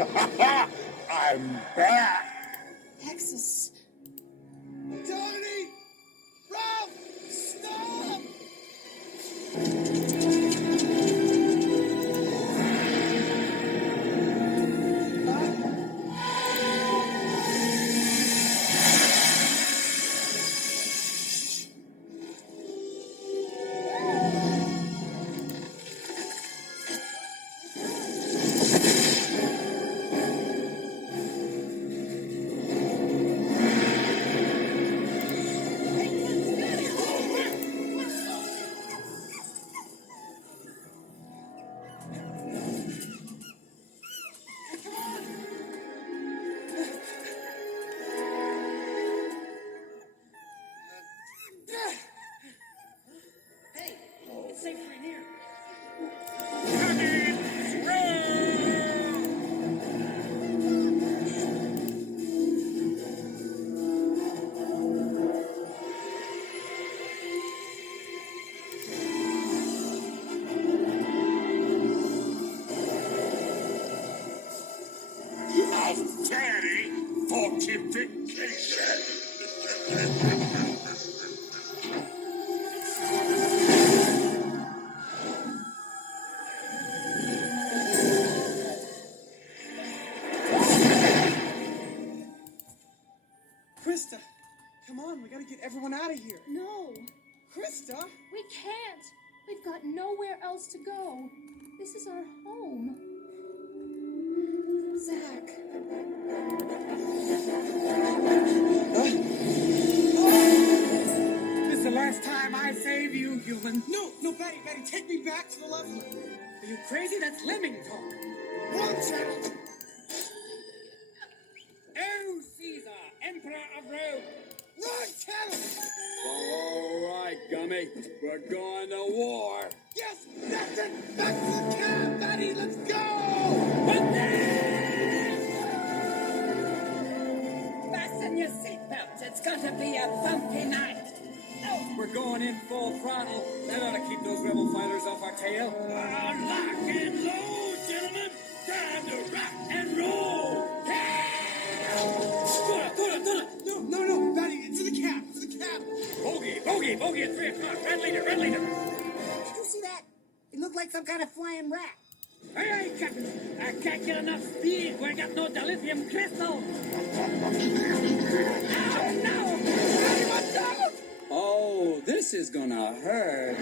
I'm back. Texas. Tony! Ralph! Stop! Hey, it's safe right here. Austerity fortification. Krista, come on, we gotta get everyone out of here. No, Krista? we can't. We've got nowhere else to go. This is our home. Zach. This is the last time I save you, human. No, Betty, take me back to the leveler. Are you crazy? That's lemming talk. Wrong channel. Oh, Caesar, Emperor of Rome. Wrong channel. All right, Gummy. We're going to war. Yes, that's it. Back to the cab, Betty. Let's go. Fasten your seatbelts. It's going to be a bumpy night. We're going in full throttle. That ought to keep those rebel fighters off our tail. Lock and load, gentlemen. Time to rock and roll. No, Betty, to the cab, Bogey at 3 o'clock. Red leader. Did you see that? It looked like some kind of flying rat. Hey, Captain. I can't get enough speed. We got no dilithium crystal. Oh, no! Everyone, don't! Oh, this is gonna hurt.